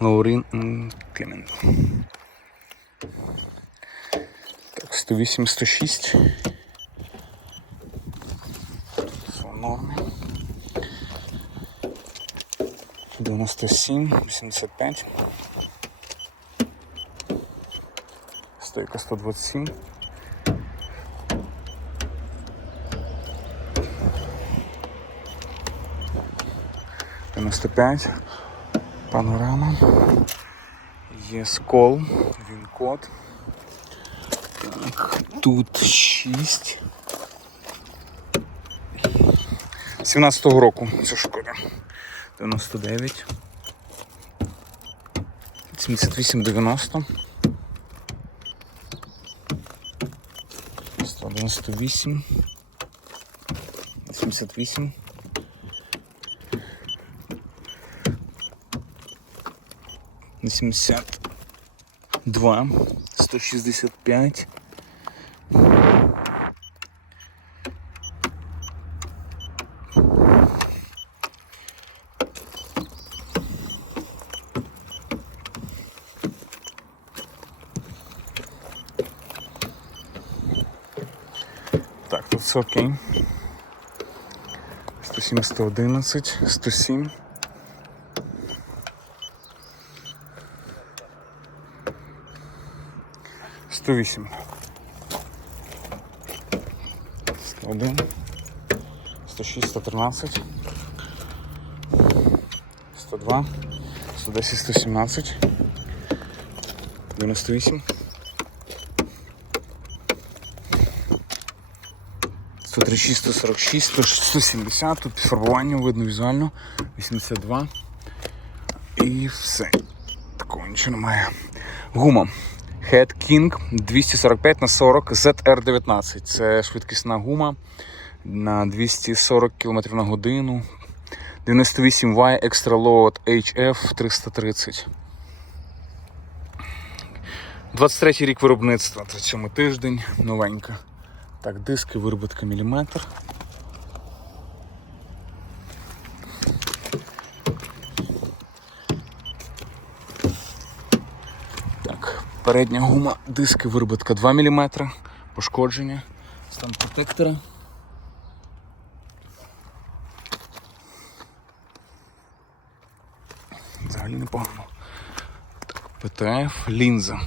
Лаурін Клімент. Так, 108, 106. Все в нормі. 97, 85. Стойка 127. Дев'яносто п'ять. Панорама. Є скол. Він код. Так, тут 6. 17-го року. Це шкода. 99. 78, 90. 198. 88. 82, 165. 111, 107, 108. 101. 106, 113. 102. 110, 117. 98. 136, 146, 170, тут підфарбування видно візуально, 82 і все. Такого нічого немає. Гума. Head King 245 на 40 ZR19. Це швидкісна гума на 240 км на годину. 98Y Extra Load HF 330. 23 рік виробництва. 37 тиждень, новенька. Так, диски, вироботка міліметр. Так, передня гума, диски, виробитка 2 мм, пошкодження, стан протектора. Взагалі непогано. ПТФ, лінза.